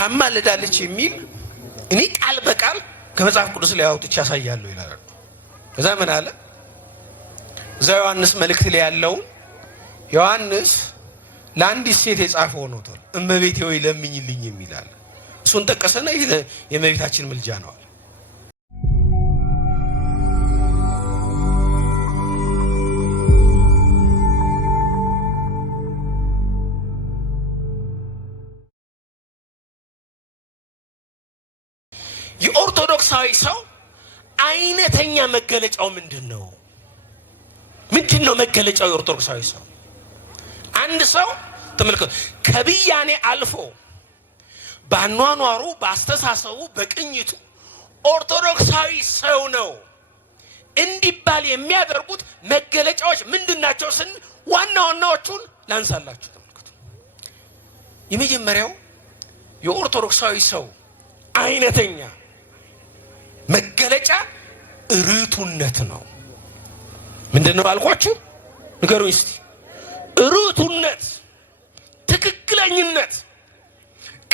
ታማልዳለች የሚል እኔ ቃል በቃል ከመጽሐፍ ቅዱስ ላይ አውጥቼ ያሳያለሁ ይላል። ከዛ ምን አለ እዛ ዮሐንስ መልእክት ላይ ያለው ዮሐንስ ለአንዲት ሴት የጻፈው ነው ተል እመቤቴ ሆይ ለምኝልኝ የሚል አለ። እሱን ጠቀሰና ይሄ የእመቤታችን ምልጃ ነው አለ። የኦርቶዶክሳዊ ሰው አይነተኛ መገለጫው ምንድነው? ምንድነው መገለጫው የኦርቶዶክሳዊ ሰው? አንድ ሰው ተመልከቱ ከብያኔ አልፎ ባኗኗሩ ባስተሳሰቡ በቅኝቱ ኦርቶዶክሳዊ ሰው ነው እንዲባል የሚያደርጉት መገለጫዎች ምንድናቸው ስን ዋና ዋናዎቹን ላንሳላችሁ። ተመልከቱ የመጀመሪያው የኦርቶዶክሳዊ ሰው አይነተኛ መገለጫ ርቱዕነት ነው። ምንድነው አልኳችሁ? ንገሩኝ እስቲ። ርቱዕነት፣ ትክክለኝነት፣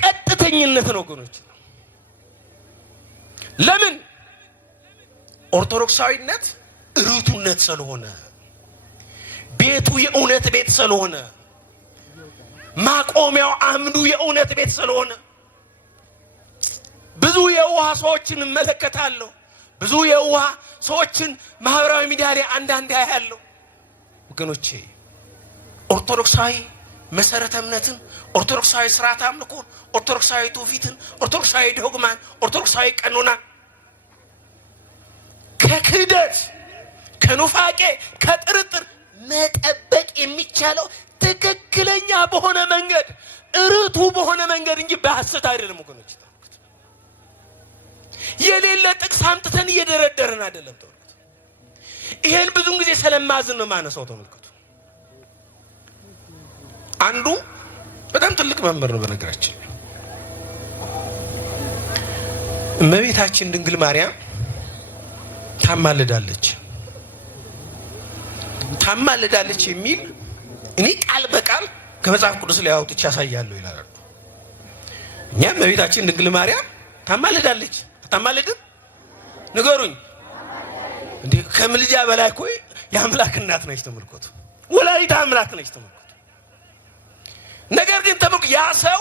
ቀጥተኝነት ነው ወገኖች። ለምን? ኦርቶዶክሳዊነት ርቱዕነት ስለሆነ፣ ቤቱ የእውነት ቤት ስለሆነ፣ ማቆሚያው አምዱ የእውነት ቤት ስለሆነ ብዙ የውሃ ሰዎችን እመለከታለሁ። ብዙ የውሃ ሰዎችን ማህበራዊ ሚዲያ ላይ አንዳንዴ ያያለሁ። ወገኖቼ ኦርቶዶክሳዊ መሰረተ እምነትን፣ ኦርቶዶክሳዊ ስርዓተ አምልኮን፣ ኦርቶዶክሳዊ ትውፊትን፣ ኦርቶዶክሳዊ ዶግማን፣ ኦርቶዶክሳዊ ቀኖናን ከክህደት፣ ከኑፋቄ፣ ከጥርጥር መጠበቅ የሚቻለው ትክክለኛ በሆነ መንገድ ርቱዕ በሆነ መንገድ እንጂ በሐሰት አይደለም ወገኖች። የሌለ ጥቅስ አምጥተን እየደረደርን አይደለም። ተመልከቱ ይሄን ብዙን ጊዜ ስለማዝን ነው ማነሳው። ተመልከቱ አንዱ በጣም ትልቅ መምህር ነው በነገራችን። እመቤታችን ድንግል ማርያም ታማልዳለች የሚል እኔ ቃል በቃል ከመጽሐፍ ቅዱስ ላይ አውጥቼ ያሳያለሁ ይላል። እኛ እመቤታችን ድንግል ማርያም ታማልዳለች አታማልድም? ንገሩኝ እንዴ! ከምልጃ በላይ እኮ የአምላክ እናት ነች። ተመልከቱ ወላዲተ አምላክ ነች። ተመልከቱ ነገር ግን ተመልከቱ ያ ሰው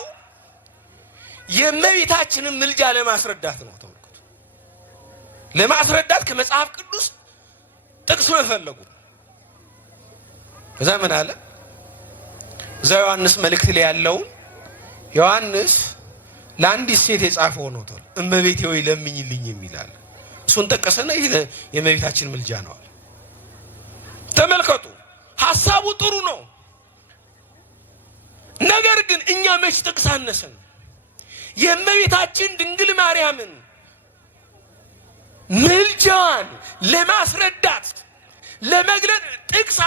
የእመቤታችንን ምልጃ ለማስረዳት ነው። ተመልከቱ ለማስረዳት ከመጽሐፍ ቅዱስ ጥቅስ ነው የፈለጉ። ከዛ ምን አለ እዛ ዮሐንስ መልእክት ላይ ያለው ዮሐንስ ለአንዲት ሴት የጻፈው ነው ተል እመቤቴ ሆይ ለምኝልኝ የሚል አለ። እሱን ጠቀሰና ይሄ የእመቤታችን ምልጃ ነው አለ። ተመልከቱ ሐሳቡ ጥሩ ነው። ነገር ግን እኛ መች ጥቅስ አነሰን? የእመቤታችን ድንግል ማርያምን ምልጃዋን ለማስረዳት ለመግለጥ ጥቅስ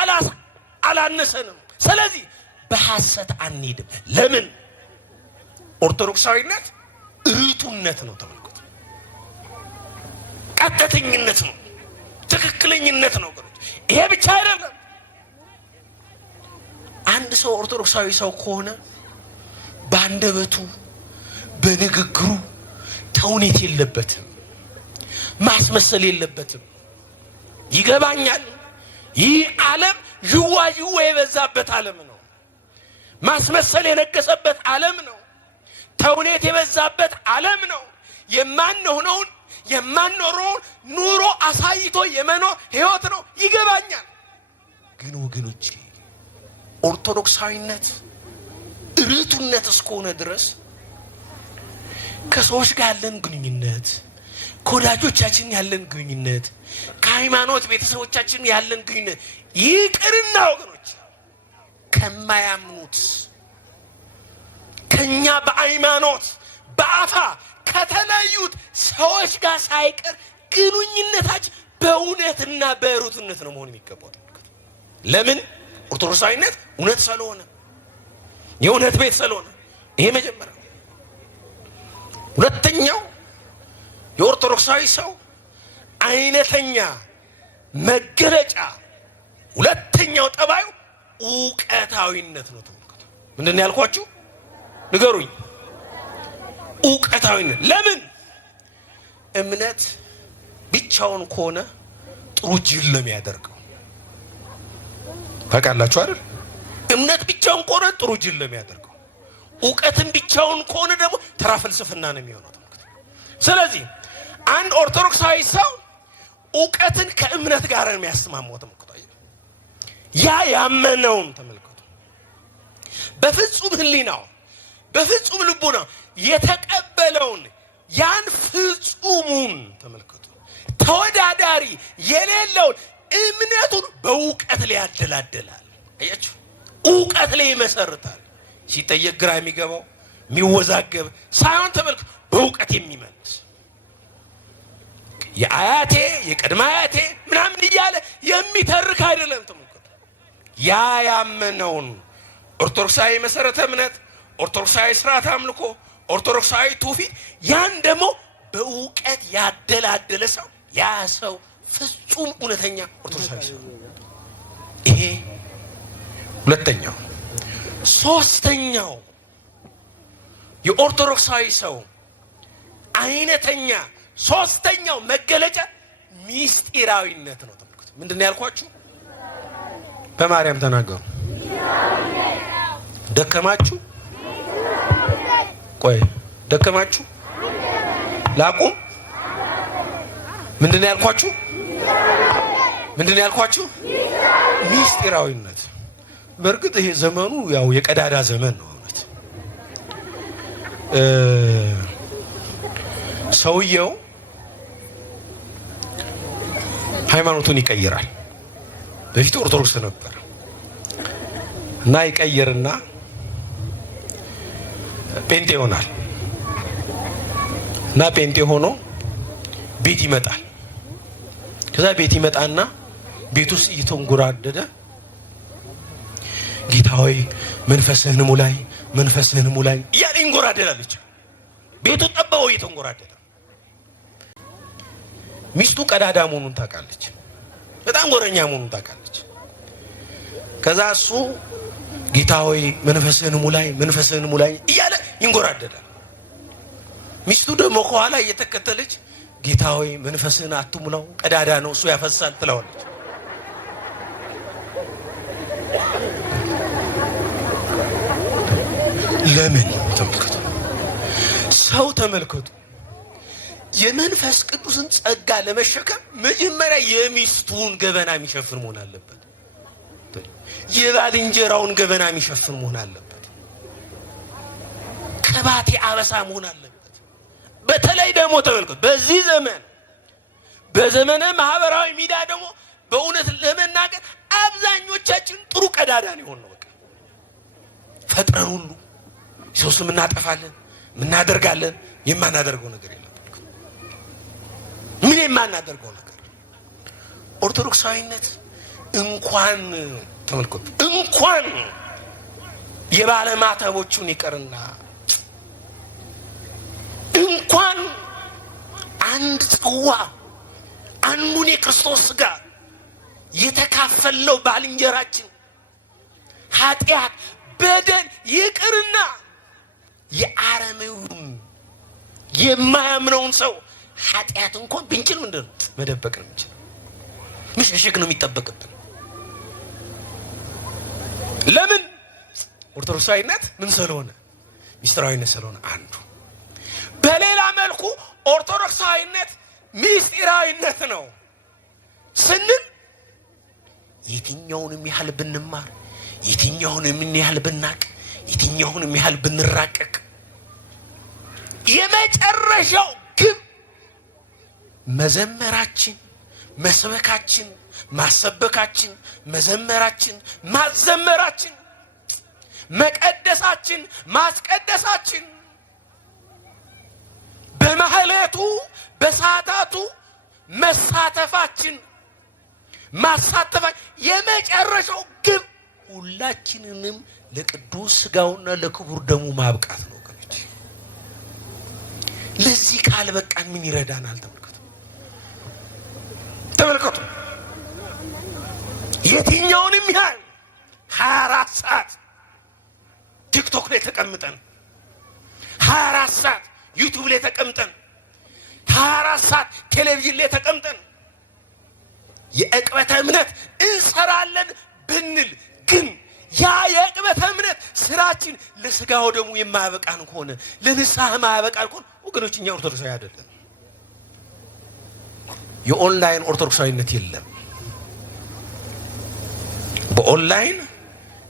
አላነሰንም። ስለዚህ በሐሰት አንሄድም። ለምን? ኦርቶዶክሳዊነት ርቱዕነት ነው። ተመልከቱ ቀጥተኝነት ነው፣ ትክክለኝነት ነው። ይሄ ብቻ አይደለም። አንድ ሰው ኦርቶዶክሳዊ ሰው ከሆነ በአንደበቱ በንግግሩ ተውኔት የለበትም፣ ማስመሰል የለበትም። ይገባኛል። ይህ ዓለም ዥዋዥዌ የበዛበት ዓለም ነው። ማስመሰል የነገሰበት ዓለም ነው። ተውኔት የበዛበት ዓለም ነው። የማንሆነውን የማንኖረውን ኑሮ አሳይቶ የመኖር ህይወት ነው። ይገባኛል። ግን ወገኖቼ ኦርቶዶክሳዊነት ርቱዕነት እስከሆነ ድረስ ከሰዎች ጋር ያለን ግንኙነት፣ ከወዳጆቻችን ያለን ግንኙነት፣ ከሃይማኖት ቤተሰቦቻችን ያለን ግንኙነት ይቅርና ወገኖች ከማያምኑት ከኛ በሃይማኖት በአፋ ከተለዩት ሰዎች ጋር ሳይቀር ግንኙነታችን በእውነትና በርቱዕነት ነው መሆን የሚገባው። ለምን? ኦርቶዶክሳዊነት እውነት ስለሆነ፣ የእውነት ቤት ስለሆነ። ይሄ መጀመሪያ። ሁለተኛው የኦርቶዶክሳዊ ሰው አይነተኛ መገለጫ ሁለተኛው ጠባዩ ዕውቀታዊነት ነው። ተመልከቱ ምንድነው ያልኳችሁ? ንገሩኝ። እውቀታዊነት። ለምን እምነት ብቻውን ከሆነ ጥሩ ጅል ነው የሚያደርገው። ታውቃላችሁ አይደል? እምነት ብቻውን ከሆነ ጥሩ ጅል ነው የሚያደርገው። እውቀትን ብቻውን ከሆነ ደግሞ ተራ ፍልስፍና ነው የሚሆነው። ስለዚህ አንድ ኦርቶዶክሳዊ ሰው እውቀትን ከእምነት ጋር ነው የሚያስማማው። ተመልከቱ፣ ያ ያመነውን ተመልከቱ፣ በፍጹም ህሊናው በፍጹም ልቡናው የተቀበለውን ያን ፍጹሙን ተመልከቱ፣ ተወዳዳሪ የሌለውን እምነቱን በእውቀት ላይ ያደላደላል። አያችሁ፣ እውቀት ላይ ይመሰርታል። ሲጠየቅ ግራ የሚገባው የሚወዛገብ ሳይሆን ተመልከቱ፣ በእውቀት የሚመልስ የአያቴ የቅድመ አያቴ ምናምን እያለ የሚተርክ አይደለም። ተመልከቱ፣ ያ ያመነውን ኦርቶዶክሳዊ መሰረተ እምነት፣ ኦርቶዶክሳዊ ስርዓት አምልኮ፣ ኦርቶዶክሳዊ ትውፊት ያን ደግሞ በእውቀት ያደላደለ ሰው ያ ሰው ፍጹም እውነተኛ ኦርቶዶክሳዊ ሰው። ይሄ ሁለተኛው። ሶስተኛው የኦርቶዶክሳዊ ሰው አይነተኛ ሶስተኛው መገለጫ ሚስጢራዊነት ነው። ተመልከቱ፣ ምንድነው ያልኳችሁ? በማርያም ተናገሩ። ደከማችሁ? ቆይ ደከማችሁ? ላቁም? ምንድነው ያልኳችሁ? ምንድነው ያልኳችሁ? ሚስጢራዊነት። በእርግጥ ይሄ ዘመኑ ያው የቀዳዳ ዘመን ነው። እውነት ሰውየው ሃይማኖቱን ይቀይራል። በፊት ኦርቶዶክስ ነበር እና ይቀይርና ጴንጤ ይሆናል እና ጴንጤ ሆኖ ቤት ይመጣል። ከዛ ቤት ይመጣና ቤት ውስጥ እየተንጎራደደ ጌታ ሆይ መንፈስህን ሙላኝ፣ መንፈስህን ሙላኝ እያለ ይንጎራደዳለች። ቤቱ ጠበው እየተንጎራደደ። ሚስቱ ቀዳዳ መሆኑን ታውቃለች፣ በጣም ጎረኛ መሆኑን ታውቃለች። ከዛ እሱ ጌታ ሆይ መንፈስህን ሙላኝ፣ መንፈስህን ሙላኝ እያለ ይንጎራደዳል። ሚስቱ ደግሞ ከኋላ እየተከተለች ጌታ ሆይ መንፈስህን አትሙላው፣ ቀዳዳ ነው እሱ ያፈሳል ትለዋለች። ለምን? ተመልከቱ፣ ሰው ተመልከቱ፣ የመንፈስ ቅዱስን ጸጋ ለመሸከም መጀመሪያ የሚስቱን ገበና የሚሸፍን መሆን አለበት። የባልንጀራውን ገበና የሚሸፍን መሆን አለበት። ከባቴ አበሳ መሆን አለበት። በተለይ ደግሞ ተመልከቱ፣ በዚህ ዘመን በዘመነ ማህበራዊ ሚዲያ ደግሞ በእውነት ለመናገር አብዛኞቻችን ጥሩ ቀዳዳን ይሆን ነው። በቃ ፈጥረን ሁሉ ሰው ስም እናጠፋለን፣ እናደርጋለን። የማናደርገው ነገር የለም። ምን የማናደርገው ነገር? ኦርቶዶክሳዊነት እንኳን ተመልከቱ፣ እንኳን የባለማተቦቹን ይቀርና እንኳን አንድ ጽዋ አንዱን የክርስቶስ ሥጋ የተካፈለው ባልንጀራችን ኃጢአት በደል ይቅርና የአረመውን የማያምነውን ሰው ኃጢአት እንኳን ብንችል ምንድን ነው መደበቅ ነው እንጂ መሸሸግ ነው የሚጠበቅብን። ለምን? ኦርቶዶክሳዊነት ምን ስለሆነ? ሚስጥራዊነት ስለሆነ አንዱ። በሌላ መልኩ ኦርቶዶክሳዊነት ሚስጥራዊነት ነው ስንል የትኛውንም ያህል ብንማር፣ የትኛውንም ያህል ብናቅ፣ የትኛውንም ያህል ብንራቀቅ የመጨረሻው ግብ መዘመራችን፣ መስበካችን፣ ማሰበካችን፣ መዘመራችን፣ ማዘመራችን፣ መቀደሳችን፣ ማስቀደሳችን፣ በማህሌቱ በሰዓታቱ መሳተፋችን፣ ማሳተፋችን የመጨረሻው ግብ ሁላችንንም ለቅዱስ ሥጋውና ለክቡር ደሙ ማብቃት ነው። ወገኖች ለዚህ ካልበቃን ምን ይረዳናል? ተመልከቱ። የትኛውንም ያህል 24 ሰዓት ቲክቶክ ላይ ተቀምጠን 24 ሰዓት ዩቲዩብ ላይ ተቀምጠን 24 ሰዓት ቴሌቪዥን ላይ ተቀምጠን የዕቅበተ እምነት እንሰራለን ብንል ግን ያ የዕቅበተ እምነት ስራችን ለስጋው ደሙ የማያበቃን ከሆነ ለንስሐ የማያበቃን ከሆነ ወገኖች እኛ ኦርቶዶክሳዊ አይደለም። የኦንላይን ኦርቶዶክሳዊነት የለም። በኦንላይን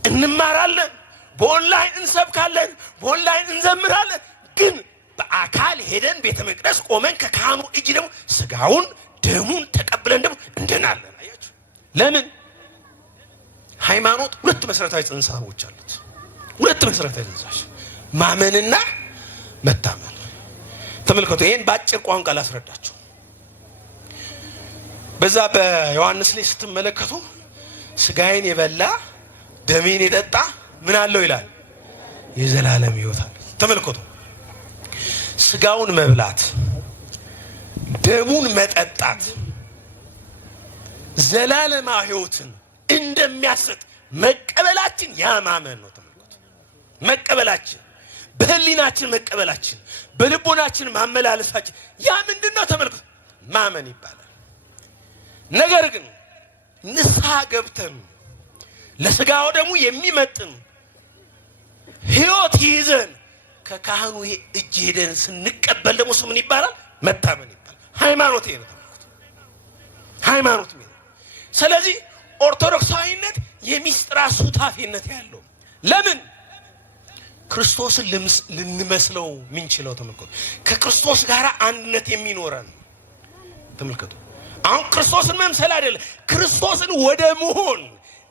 እንማራለን፣ በኦንላይን እንሰብካለን፣ በኦንላይን እንዘምራለን። ግን በአካል ሄደን ቤተ መቅደስ ቆመን ከካህኑ እጅ ደግሞ ስጋውን ደሙን ተቀብለን ደግሞ እንደናለን። አያችሁ ለምን? ሃይማኖት ሁለት መሰረታዊ ጽንሰ ሀሳቦች አሉት። ሁለት መሰረታዊ ጽንሰዎች ማመንና መታመን። ተመልከቱ፣ ይሄን በአጭር ቋንቋ ላስረዳችሁ። በዛ በዮሐንስ ላይ ስትመለከቱ ስጋዬን የበላ ደሜን የጠጣ ምን አለው ይላል? የዘላለም ሕይወት አለ። ተመልከቱ፣ ስጋውን መብላት ደሙን መጠጣት ዘላለማዊ ሕይወትን እንደሚያሰጥ መቀበላችን ያማመን ነው። ተመልከቱ፣ መቀበላችን በህሊናችን መቀበላችን በልቦናችን ማመላለሳችን ያ ምንድነው? ተመልከቱ፣ ማመን ይባላል። ነገር ግን ንስሐ ገብተን ለስጋው ደግሞ የሚመጥን ሕይወት ይዘን ከካህኑ እጅ ሄደን ስንቀበል ደግሞ ምን ይባላል? መታመን ይባላል። ሃይማኖት ይሄ ነው። ሃይማኖት ነው። ስለዚህ ኦርቶዶክሳዊነት የሚስጥራ ሱታፌነት ያለው ለምን? ክርስቶስን ልንመስለው ምንችለው ተመልከቱ። ከክርስቶስ ጋር አንድነት የሚኖረን ተመልከቱ። አሁን ክርስቶስን መምሰል አይደለም፣ ክርስቶስን ወደ መሆን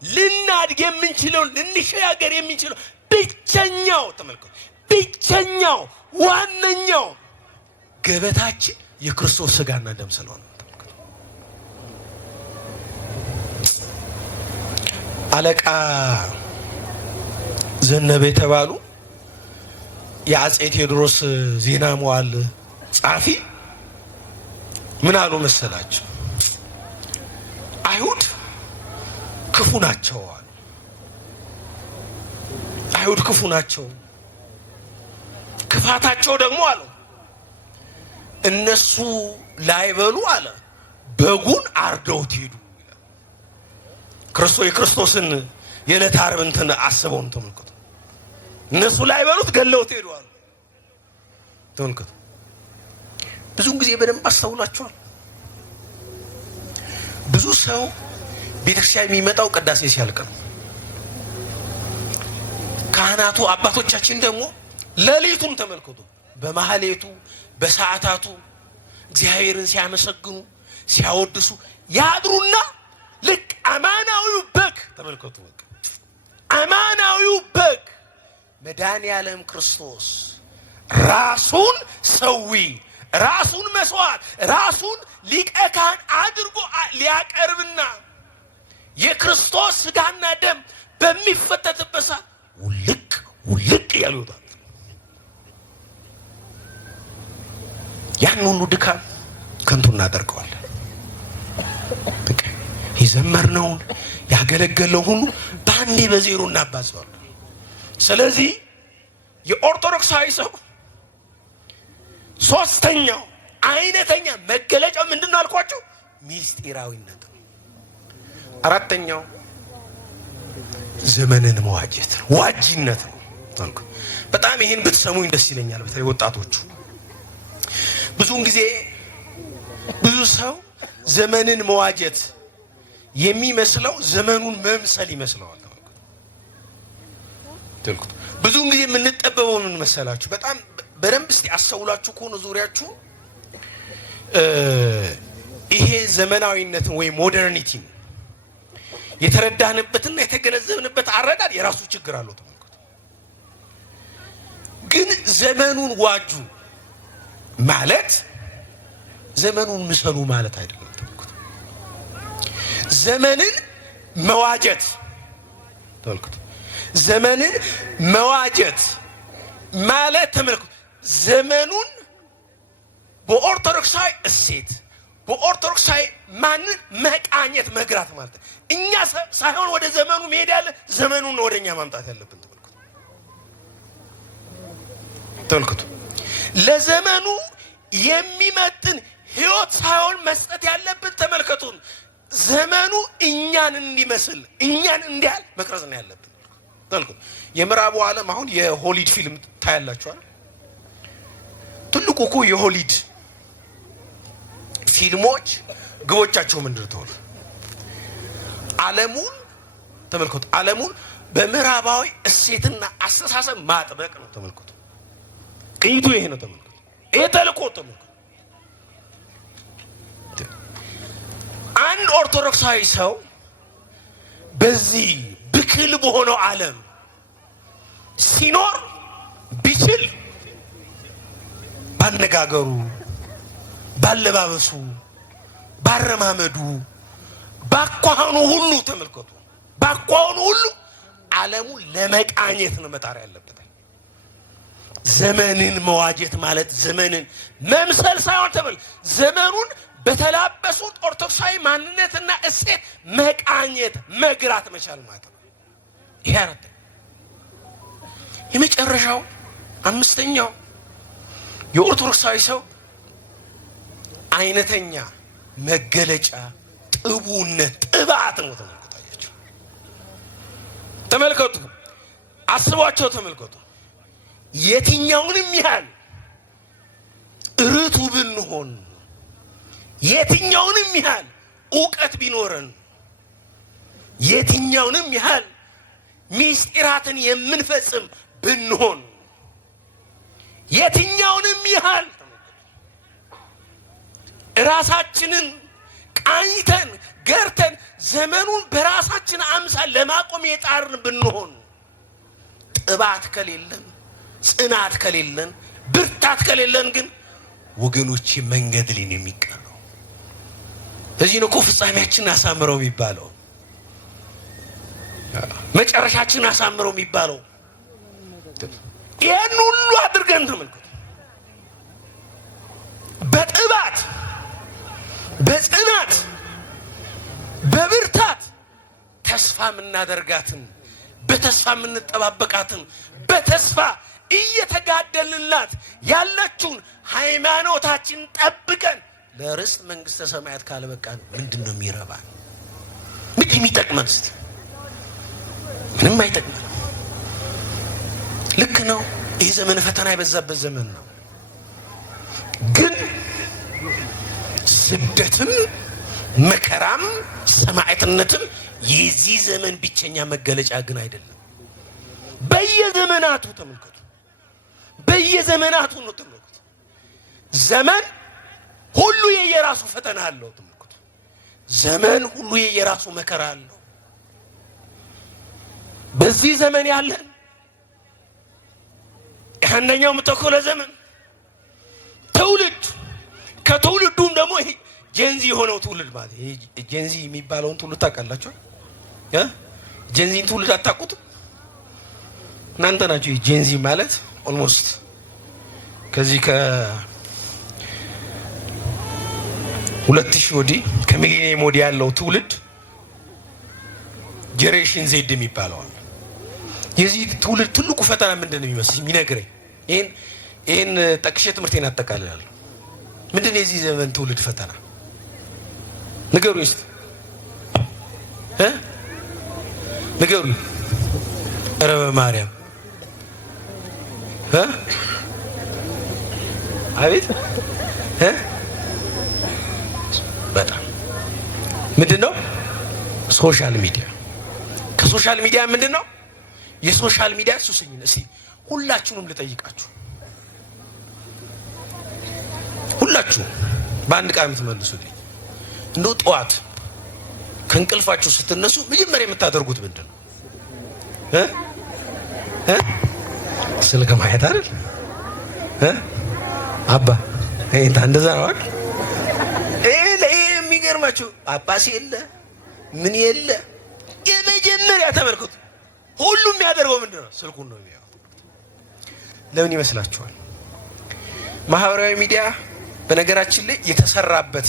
ልናድግ የምንችለው ልንሸጋገር የምንችለው ብቸኛው ተመልከቱ፣ ብቸኛው ዋነኛው ገበታችን የክርስቶስ ስጋና ደም ስለሆነ ተመልከቱ። አለቃ ዘነበ የተባሉ የአፄ ቴዎድሮስ ዜና መዋዕል ጻፊ ምን አሉ መሰላችሁ? አይሁድ ክፉ ናቸው አሉ። አይሁድ ክፉ ናቸው። ክፋታቸው ደግሞ አሉ እነሱ ላይበሉ አለ በጉን አርደውት ሄዱ። የክርስቶስን የዕለት ዓርብ እንትን አስበው ነው ተመልከቱ። እነሱ ላይበሉት ገለውት ሄዱ አሉ። ተመልከቱ። ብዙውን ጊዜ በደንብ አስተውላችኋል። ብዙ ሰው ቤተክርስቲያን የሚመጣው ቅዳሴ ሲያልቅ ነው። ካህናቱ አባቶቻችን ደግሞ ሌሊቱን ተመልከቱ በማህሌቱ በሰዓታቱ እግዚአብሔርን ሲያመሰግኑ ሲያወድሱ ያድሩና ልክ አማናዊው በግ ተመልከቱ፣ በቃ አማናዊው በግ መድኃኔዓለም ክርስቶስ ራሱን ሰዊ ራሱን መስዋዕት ራሱን ሊቀ ካህን አድርጎ ሊያቀርብና የክርስቶስ ስጋና ደም በሚፈተትበት ሰዓት ውልቅ ውልቅ እያሉ ይወጣል። ያን ሁሉ ድካም ከንቱ እናደርገዋለን። የዘመርነውን ያገለገለው ሁሉ በአንዴ በዜሮ እናባዘዋለን። ስለዚህ የኦርቶዶክሳዊ ሰው ሶስተኛው አይነተኛ መገለጫው ምንድነው አልኳችሁ? ሚስጢራዊነት ነው። አራተኛው ዘመንን መዋጀት ነው፣ ዋጂነት ነው። በጣም ይሄን ብትሰሙኝ ደስ ይለኛል። በተለይ ወጣቶቹ ብዙውን ጊዜ ብዙ ሰው ዘመንን መዋጀት የሚመስለው ዘመኑን መምሰል ይመስለዋል። ብዙውን ጊዜ የምንጠበበው ምን መሰላችሁ? በጣም በደንብ እስቲ አስተውላችሁ ከሆነ ዙሪያችሁ ይሄ ዘመናዊነትን ወይ ሞደርኒቲን የተረዳንበትና የተገነዘብንበት አረዳድ የራሱ ችግር አለው። ተመልከቱ። ግን ዘመኑን ዋጁ ማለት ዘመኑን ምሰሉ ማለት አይደለም። ተመልከቱ። ዘመንን መዋጀት ተመልከቱ። ዘመንን መዋጀት ማለት ተመልከቱ ዘመኑን በኦርቶዶክሳዊ እሴት በኦርቶዶክሳዊ ማንን መቃኘት መግራት ማለት ነው። እኛ ሳይሆን ወደ ዘመኑ መሄድ ያለ ዘመኑን ወደኛ ማምጣት ያለብን። ተመልከቱ። ለዘመኑ የሚመጥን ህይወት ሳይሆን መስጠት ያለብን ተመልከቱን፣ ዘመኑ እኛን እንዲመስል እኛን እንዲያል መቅረጽ ነው ያለብን። ተመልከቱ፣ የምዕራቡ ዓለም አሁን የሆሊድ ፊልም ታያላችኋል። ትልቁ እኮ የሆሊድ ፊልሞች ግቦቻቸው ምንድን ነው? ዓለሙን ተመልከቱ፣ ዓለሙን በምዕራባዊ እሴትና አስተሳሰብ ማጥበቅ ነው። ተመልከቱ፣ ቅኝቱ ይሄ ነው። ተመልከቱ፣ ይሄ ተልእኮ ተመልከቱ። አንድ ኦርቶዶክሳዊ ሰው በዚህ ብክል በሆነው ዓለም ሲኖር ቢችል ባነጋገሩ፣ ባለባበሱ፣ ባረማመዱ፣ ባኳኋኑ ሁሉ ተመልከቱ፣ ባኳኋኑ ሁሉ ዓለሙን ለመቃኘት ነው መጣር ያለበት። ዘመንን መዋጀት ማለት ዘመንን መምሰል ሳይሆን ዘመኑን በተላበሱት ኦርቶዶክሳዊ ማንነትና እሴት መቃኘት መግራት መቻል ማለት ነው። ይሄ አራት የመጨረሻው አምስተኛው የኦርቶዶክሳዊ ሰው አይነተኛ መገለጫ ጥቡነት ጥባት ነው። ተመልከቱ፣ አስቧቸው፣ ተመልከቱ። የትኛውንም ያህል ርቱ ብንሆን፣ የትኛውንም ያህል ዕውቀት ቢኖረን፣ የትኛውንም ያህል ሚስጢራትን የምንፈጽም ብንሆን፣ የትኛውንም ያህል ራሳችንን ቃኝተን ገርተን ዘመኑን በራሳችን አምሳል ለማቆም የጣርን ብንሆን፣ ጥባት ከሌለን፣ ጽናት ከሌለን፣ ብርታት ከሌለን ግን ወገኖች መንገድ ላይ ነው የሚቀረው። በዚህ ነው እኮ ፍጻሜያችን አሳምረው የሚባለው፣ መጨረሻችን አሳምረው የሚባለው። ይህን ሁሉ አድርገን ተመልከቱ፣ በጥባት በጽናት በብርታት ተስፋ የምናደርጋትን በተስፋ የምንጠባበቃትን በተስፋ እየተጋደልንላት ያለችውን ሃይማኖታችን ጠብቀን ለርስት መንግስተ ሰማያት ካልበቃን ምንድን ነው የሚረባን? ምንድን የሚጠቅመን? እስቲ ምንም አይጠቅመን። ልክ ነው። ይህ ዘመን ፈተና የበዛበት ዘመን ነው። ግን ስደትም መከራም ሰማዕትነትም የዚህ ዘመን ብቸኛ መገለጫ ግን አይደለም። በየዘመናቱ ተመልከቱ፣ በየዘመናቱ ነው ተመልከቱ። ዘመን ሁሉ የየራሱ ፈተና አለው። ተመልከቱ፣ ዘመን ሁሉ የየራሱ መከራ አለው። በዚህ ዘመን ያለን አንደኛው ምተኮለ ዘመን ትውልድ፣ ከትውልዱም ደግሞ ይሄ ጄንዚ የሆነው ትውልድ ማለት ይሄ ጄንዚ የሚባለውን ትውልድ ታውቃላችሁ? ጄንዚን ትውልድ አታውቁትም? እናንተ ናችሁ። ጄንዚ ማለት ኦልሞስት ከዚህ ከ2000 ወዲህ ከሚሊኒየም ወዲህ ያለው ትውልድ ጄኔሬሽን ዜድ የሚባለው አለ። የዚህ ትውልድ ትልቁ ፈተና ምንድን ነው የሚመስል የሚነግረኝ ይሄን ጠቅሼ ትምህርቴን አጠቃልላለሁ። ምንድን ነው የዚህ ዘመን ትውልድ ፈተና? ንገሩኝ እስቲ ንገሩኝ። ኧረ በማርያም አቤት በጣም ምንድን ነው ሶሻል ሚዲያ። ከሶሻል ሚዲያ ምንድን ነው የሶሻል ሚዲያ ሱሰኝነት? እስቲ ሁላችሁንም ልጠይቃችሁ፣ ሁላችሁ በአንድ ቃል የምትመልሱልኝ እንደው ጠዋት ከእንቅልፋችሁ ስትነሱ መጀመሪያ የምታደርጉት ምንድን ነው? ስልክ ማየት አይደል? አባ እንደዛ ነው አይደል? የሚገርማችሁ ጳጳስ የለ ምን የለ፣ የመጀመሪያ ተመልከቱ፣ ሁሉም የሚያደርገው ምንድን ነው? ስልኩን ነው የሚያው። ለምን ይመስላችኋል? ማህበራዊ ሚዲያ በነገራችን ላይ የተሰራበት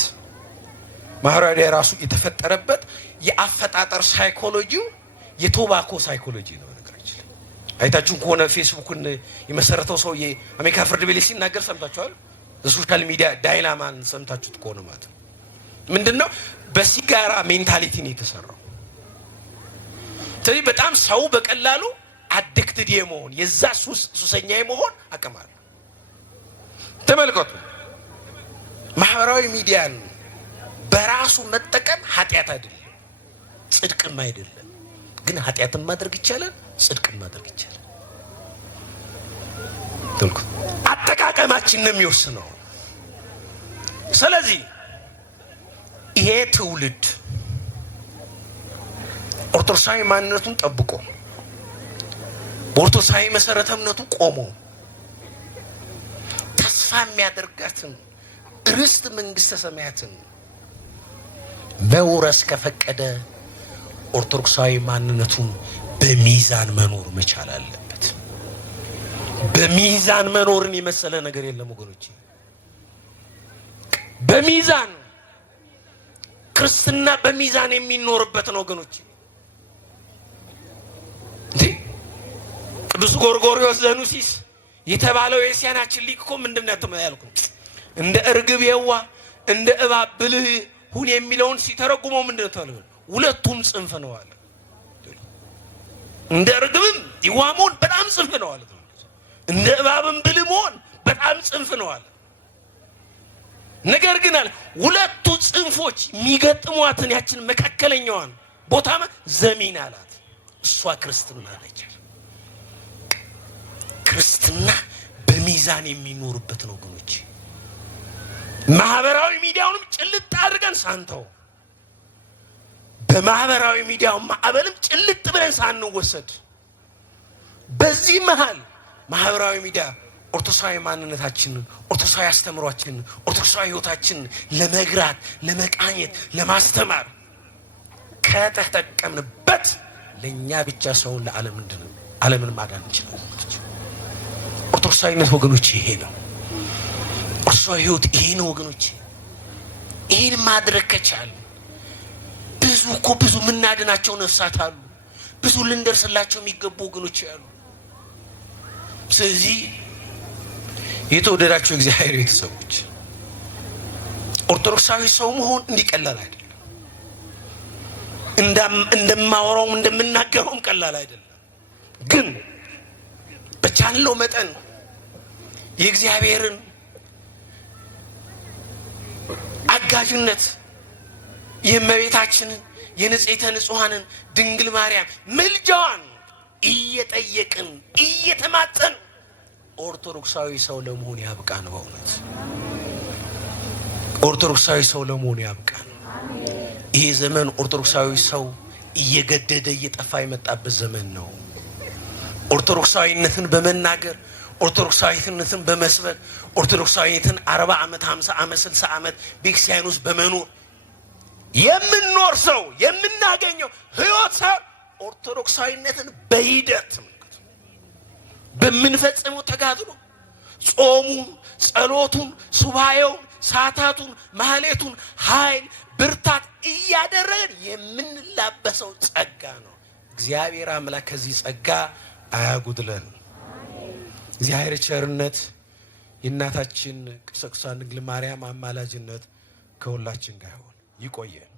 ማህበራዊ ሚዲያ ራሱ የተፈጠረበት የአፈጣጠር ሳይኮሎጂው የቶባኮ ሳይኮሎጂ ነው። ነገራችን ላይ አይታችሁ ከሆነ ፌስቡክን የመሰረተው ሰውዬ አሜሪካ ፍርድ ቤት ሲናገር ሰምታችኋል። ሶሻል ሚዲያ ዳይናማን ሰምታችሁት ከሆነ ማለት ነው ምንድነው በሲጋራ ሜንታሊቲ ነው የተሰራው። ስለዚህ በጣም ሰው በቀላሉ አዲክትድ የመሆን የዛ ሱሰኛ የመሆን አቅም አለ። ተመልከቱ፣ ማህበራዊ ሚዲያን በራሱ መጠቀም ኃጢአት አይደለም፣ ጽድቅም አይደለም። ግን ኃጢአትን ማድረግ ይቻላል፣ ጽድቅን ማድረግ ይቻላል። ተመልከቱ፣ አጠቃቀማችን ነው የሚወስነው። ስለዚህ ይሄ ትውልድ ኦርቶዶክሳዊ ማንነቱን ጠብቆ በኦርቶዶክሳዊ መሰረተ እምነቱ ቆሞ ተስፋ የሚያደርጋትን ርስት መንግስተ ሰማያትን መውረስ ከፈቀደ ኦርቶዶክሳዊ ማንነቱን በሚዛን መኖር መቻል አለበት። በሚዛን መኖርን የመሰለ ነገር የለም ወገኖቼ። በሚዛን ክርስትና በሚዛን የሚኖርበት ነው ወገኖቼ። ቅዱስ ጎርጎርዮስ ዘኑሲስ የተባለው የሲያናችን ሊቅ እኮ ምንድነው ያልኩት? እንደ እርግብ የዋ እንደ እባብ ብልህ ሁን የሚለውን ሲተረጉመው ምንድነው ታለው? ሁለቱም ጽንፍ ነው አለ። እንደ እርግብም የዋ መሆን በጣም ጽንፍ ነው አለ። እንደ እባብም ብልህ መሆን በጣም ጽንፍ ነው አለ። ነገር ግን አለ ሁለቱ ጽንፎች የሚገጥሟትን ያችን መካከለኛዋን ቦታ ዘሚን አላት። እሷ ክርስትና ነች። ክርስትና በሚዛን የሚኖርበት ነው ወገኖች። ማህበራዊ ሚዲያውንም ጭልጥ አድርገን ሳንተው፣ በማህበራዊ ሚዲያው ማዕበልም ጭልጥ ብለን ሳንወሰድ፣ በዚህ መሃል ማህበራዊ ሚዲያ ኦርቶዶክሳዊ ማንነታችንን፣ ኦርቶዶክሳዊ አስተምሯችንን፣ ኦርቶዶክሳዊ ህይወታችንን ለመግራት፣ ለመቃኘት፣ ለማስተማር ከተጠቀምንበት ለኛ ብቻ ሰውን ለዓለም እንድን ዓለምን ማዳን እንችላለን። ኦርቶዶክሳዊነት ወገኖች ይሄ ነው። ኦርቶዶክሳዊ ህይወት ይሄ ነው ወገኖች። ይሄን ማድረግ ከቻለ ብዙ ምናድናቸው ነፍሳት አሉ። ብዙ ልንደርስላቸው የሚገቡ ወገኖች አሉ። ስለዚህ የተወደዳችሁ እግዚአብሔር ቤተሰቦች ኦርቶዶክሳዊ ሰው መሆን እንዲቀላል አይደለም። እንደማወራውም እንደምናገረውም ቀላል አይደለም። ግን በቻለው መጠን የእግዚአብሔርን አጋዥነት የእመቤታችንን የንጽሕተ ንጹሐንን ድንግል ማርያም ምልጃዋን እየጠየቅን እየተማጸን ኦርቶዶክሳዊ ሰው ለመሆን ያብቃን። በእውነት ኦርቶዶክሳዊ ሰው ለመሆን ያብቃን። ይሄ ዘመን ኦርቶዶክሳዊ ሰው እየገደደ እየጠፋ የመጣበት ዘመን ነው። ኦርቶዶክሳዊነትን በመናገር ኦርቶዶክሳዊነትን በመስበክ ኦርቶዶክሳዊነትን 40 ዓመት 50 ዓመት 60 ዓመት ቤተክርስቲያን ውስጥ በመኖር የምንኖር ሰው የምናገኘው ህይወት ሰው ኦርቶዶክሳዊነትን በሂደት በምንፈጽመው ተጋድሎ ጾሙን፣ ጸሎቱን፣ ሱባኤውን፣ ሰዓታቱን፣ ማህሌቱን ኃይል ብርታት እያደረግን የምንላበሰው ጸጋ ነው። እግዚአብሔር አምላክ ከዚህ ጸጋ አያጉድለን። እግዚአብሔር ቸርነት የእናታችን ቅድስት ድንግል ማርያም አማላጅነት ከሁላችን ጋር ይሁን። ይቆየን።